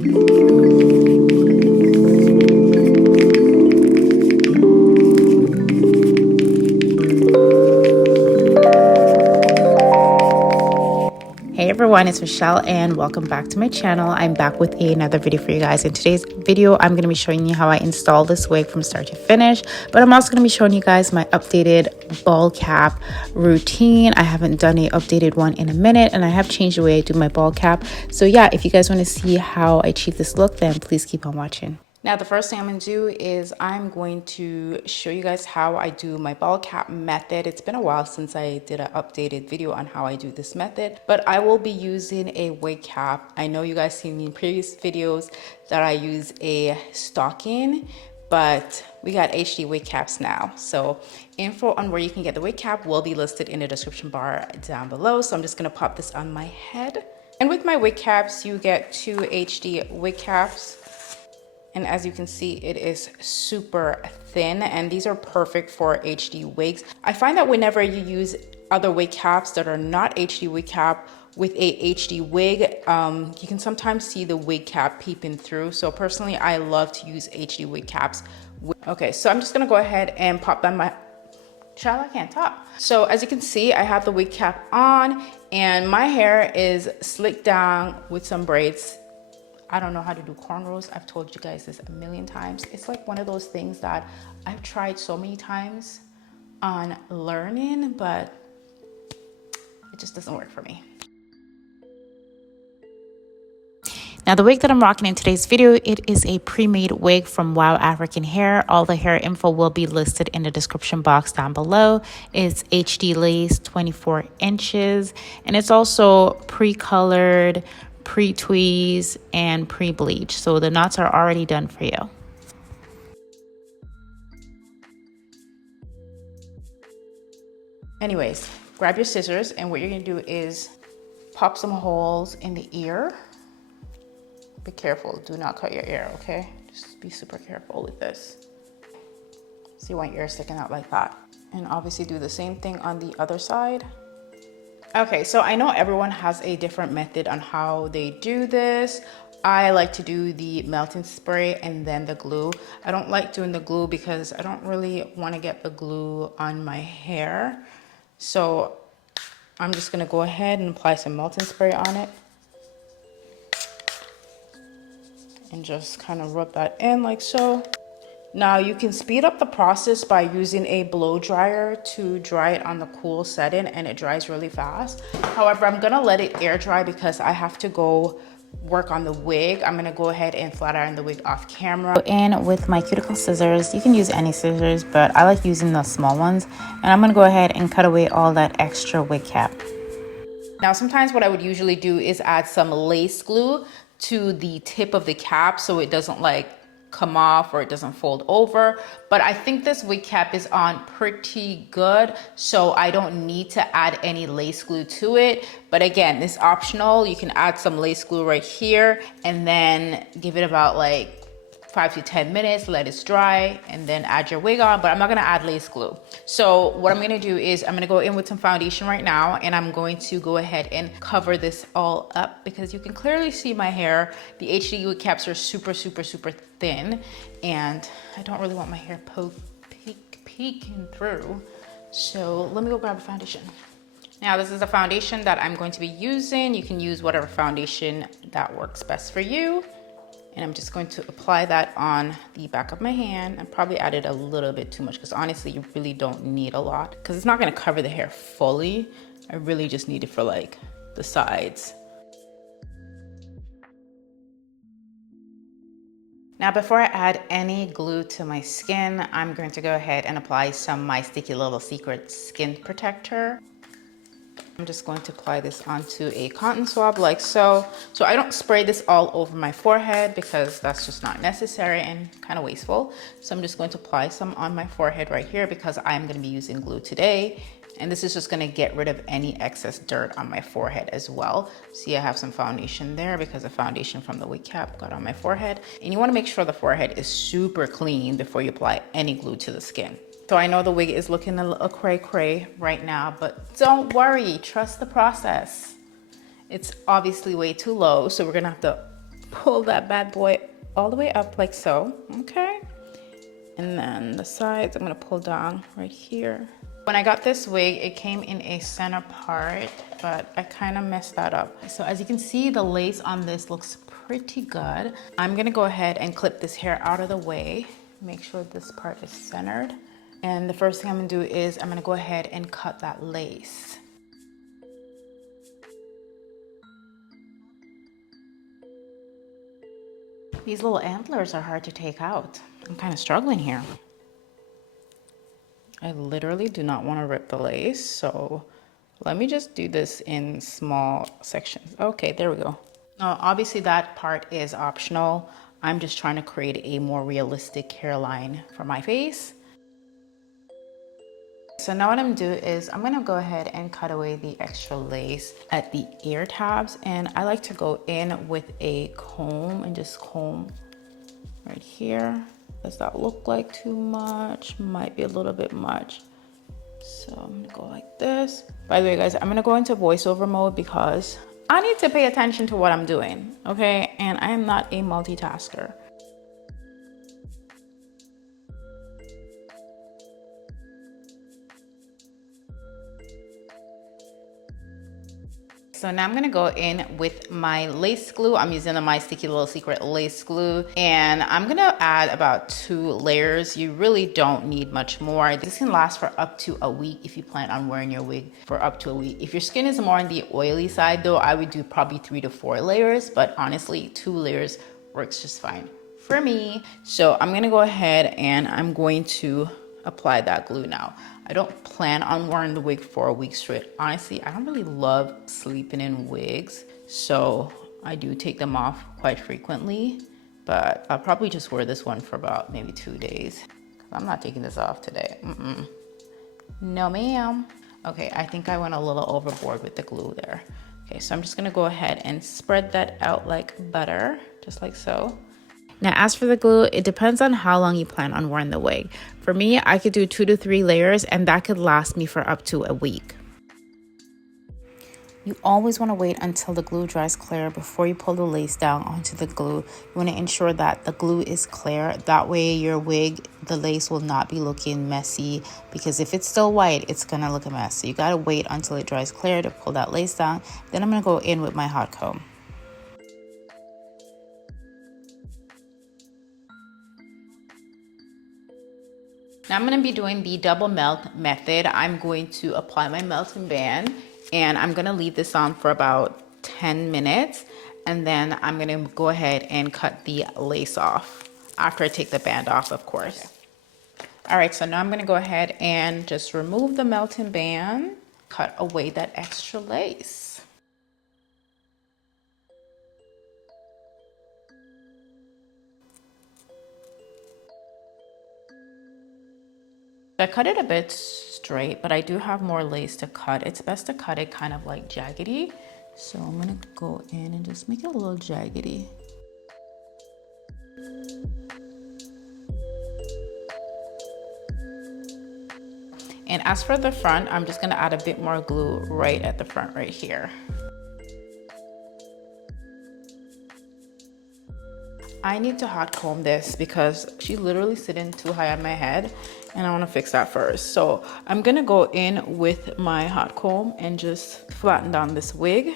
Hey everyone, it's Michelle and welcome back to my channel. I'm back with another video for you guys. In today's video, I'm going to be showing you how I install this wig from start to finish, but I'm also going to be showing you guys my updated ball cap routine. I haven't done an updated one in a minute and I have changed the way I do my ball cap. So yeah, if you guys want to see how I achieve this look, then please keep on watching. Now, the first thing I'm going to do is I'm going to show you guys how I do my ball cap method. It's been a while since I did an updated video on how I do this method, but I will be using a wig cap. I know you guys seen me in previous videos that I use a stocking, but we got HD wig caps now. So info on where you can get the wig cap will be listed in the description bar down below. So I'm just going to pop this on my head. And with my wig caps, you get 2 HD wig caps. And as you can see, it is super thin and these are perfect for HD wigs. I find that whenever you use other wig caps that are not HD wig cap with a HD wig, you can sometimes see the wig cap peeping through. So personally, I love to use HD wig caps. Okay, so I'm just gonna go ahead and pop down my, child, I can't talk. So as you can see, I have the wig cap on and my hair is slicked down with some braids. I don't know how to do cornrows. I've told you guys this a million times. It's like one of those things that I've tried so many times on learning, but it just doesn't work for me. Now, the wig that I'm rocking in today's video, it is a pre-made wig from Wow African Hair. All the hair info will be listed in the description box down below. It's HD lace, 24 inches, and it's also pre-colored, pre-tweeze, and pre-bleach. So the knots are already done for you. Anyways, grab your scissors and what you're gonna do is pop some holes in the ear. Be careful, do not cut your ear, okay? Just be super careful with this. So you want your ear sticking out like that. And obviously do the same thing on the other side. Okay, so I know everyone has a different method on how they do this. I like to do the melting spray and then the glue. I don't like doing the glue because I don't really want to get the glue on my hair. So I'm just gonna go ahead and apply some melting spray on it. And just kind of rub that in like so. Now you can speed up the process by using a blow dryer to dry it on the cool setting and it dries really fast. However, I'm gonna let it air dry because I have to go work on the wig. I'm gonna go ahead and flat iron the wig off camera. And with my cuticle scissors, you can use any scissors, but I like using the small ones. And I'm gonna go ahead and cut away all that extra wig cap. Now, sometimes what I would usually do is add some lace glue to the tip of the cap so it doesn't like come off or it doesn't fold over, but I think this wig cap is on pretty good, so I don't need to add any lace glue to it. But again, it's optional. You can add some lace glue right here and then give it about like 5 to 10 minutes, let it dry, and then add your wig on, but I'm not gonna add lace glue. So what I'm gonna do is I'm gonna go in with some foundation right now, and I'm going to go ahead and cover this all up because you can clearly see my hair. The HD wig caps are super, super, super thin, and I don't really want my hair peeking through. So let me go grab a foundation. Now, this is the foundation that I'm going to be using. You can use whatever foundation that works best for you. And I'm just going to apply that on the back of my hand. I probably added a little bit too much because honestly, you really don't need a lot because it's not gonna cover the hair fully. I really just need it for like the sides. Now, before I add any glue to my skin, I'm going to go ahead and apply some My Sticky Little Secret Skin Protector. I'm just going to apply this onto a cotton swab like so. So I don't spray this all over my forehead because that's just not necessary and kind of wasteful. So I'm just going to apply some on my forehead right here because I'm going to be using glue today. And this is just going to get rid of any excess dirt on my forehead as well. See, I have some foundation there because the foundation from the wig cap got on my forehead. And you want to make sure the forehead is super clean before you apply any glue to the skin. So I know the wig is looking a little cray-cray right now, but don't worry, trust the process. It's obviously way too low, so we're gonna have to pull that bad boy all the way up like so, okay? And then the sides, I'm gonna pull down right here. When I got this wig, it came in a center part, but I kind of messed that up. So as you can see, the lace on this looks pretty good. I'm gonna go ahead and clip this hair out of the way. Make sure this part is centered. And the first thing I'm gonna do is I'm gonna go ahead and cut that lace. These little antlers are hard to take out. I'm kind of struggling here. I literally do not want to rip the lace, so let me just do this in small sections. Okay, there we go. Now, obviously that part is optional. I'm just trying to create a more realistic hairline for my face. So now what I'm gonna do is I'm gonna go ahead and cut away the extra lace at the ear tabs, and I like to go in with a comb and just comb right here. Does that look like too much? Might be a little bit much. So I'm gonna go like this. By the way, guys, I'm gonna go into voiceover mode because I need to pay attention to what I'm doing, okay? And I am not a multitasker. So now I'm gonna go in with my lace glue. I'm using the My Sticky Little Secret lace glue, and I'm gonna add about 2 layers. You really don't need much more. This can last for up to a week if you plan on wearing your wig for up to a week. If your skin is more on the oily side though, I would do probably 3 to 4 layers, but honestly, 2 layers works just fine for me. So I'm gonna go ahead and I'm going to apply that glue now. I don't plan on wearing the wig for a week straight. Honestly, I don't really love sleeping in wigs, so I do take them off quite frequently, but I'll probably just wear this one for about maybe 2 days. I'm not taking this off today. No ma'am. Okay, I think I went a little overboard with the glue there. Okay, so I'm just gonna go ahead and spread that out like butter, just like so. Now, as for the glue, it depends on how long you plan on wearing the wig. For me, I could do 2 to 3 layers, and that could last me for up to a week. You always want to wait until the glue dries clear before you pull the lace down onto the glue. You want to ensure that the glue is clear. That way your wig, the lace will not be looking messy, because if it's still white, it's going to look a mess. So you got to wait until it dries clear to pull that lace down. Then I'm going to go in with my hot comb. Now I'm going to be doing the double melt method. I'm going to apply my melting band, and I'm going to leave this on for about 10 minutes. And then I'm going to go ahead and cut the lace off after I take the band off, of course. Okay. All right, so now I'm going to go ahead and just remove the melting band, cut away that extra lace. I cut it a bit straight, but I do have more lace to cut. It's best to cut it kind of like jaggedy. So I'm gonna go in and just make it a little jaggedy. And as for the front, I'm just gonna add a bit more glue right at the front right here. I need to hot comb this because she's literally sitting too high on my head, and I want to fix that first. So I'm gonna go in with my hot comb and just flatten down this wig.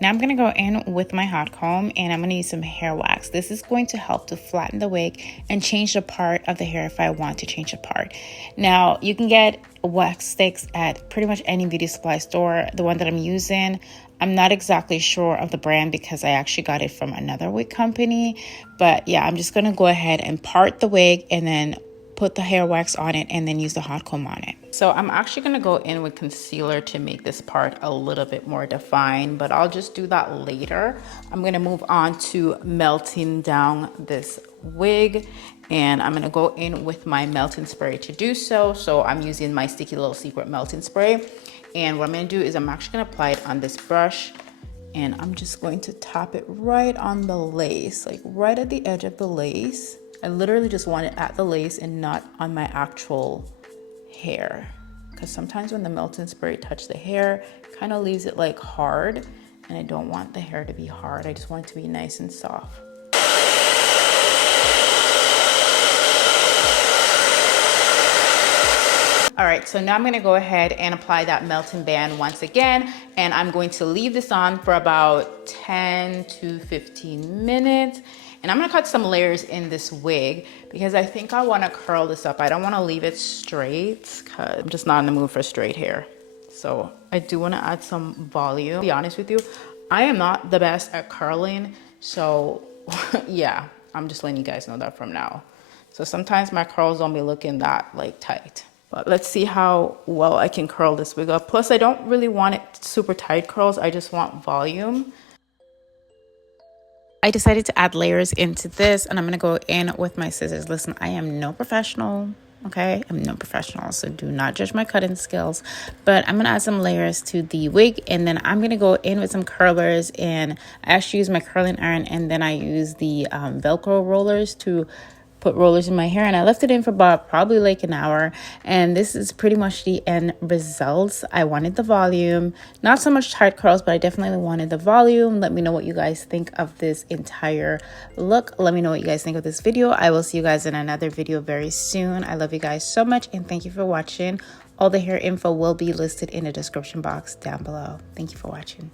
Now I'm gonna go in with my hot comb and I'm gonna use some hair wax. This is going to help to flatten the wig and change the part of the hair if I want to change the part. Now you can get wax sticks at pretty much any beauty supply store. The one that I'm using, I'm not exactly sure of the brand because I actually got it from another wig company. But yeah, I'm just gonna go ahead and part the wig and then put the hair wax on it and then use the hot comb on it. So I'm actually gonna go in with concealer to make this part a little bit more defined, but I'll just do that later. I'm gonna move on to melting down this wig, and I'm gonna go in with my melting spray to do so. So I'm using my Sticky Little Secret melting spray. And what I'm gonna do is I'm actually gonna apply it on this brush, and I'm just going to tap it right on the lace, like right at the edge of the lace. I literally just want it at the lace and not on my actual hair, because sometimes when the melting spray touches the hair, kind of leaves it like hard. and I don't want the hair to be hard. I just want it to be nice and soft. All right, so now I'm gonna go ahead and apply that melting band once again, and I'm going to leave this on for about 10 to 15 minutes. And I'm gonna cut some layers in this wig because I think I wanna curl this up. I don't wanna leave it straight because I'm just not in the mood for straight hair. So I do wanna add some volume. To be honest with you, I am not the best at curling. So yeah, I'm just letting you guys know that from now. So sometimes my curls don't be looking that like tight. But let's see how well I can curl this wig up. Plus, I don't really want it super tight curls. I just want volume. I decided to add layers into this, and I'm going to go in with my scissors. Listen, I am no professional, okay? I'm no professional, so do not judge my cutting skills. But I'm going to add some layers to the wig, and then I'm going to go in with some curlers. And I actually use my curling iron, and then I use the Velcro rollers to put rollers in my hair, and I left it in for about probably like an hour. And this is pretty much the end results. I wanted the volume, not so much tight curls, but I definitely wanted the volume. Let me know what you guys think of this entire look. Let me know what you guys think of this video. I will see you guys in another video very soon. I love you guys so much, and thank you for watching. All the hair info will be listed in the description box down below. Thank you for watching.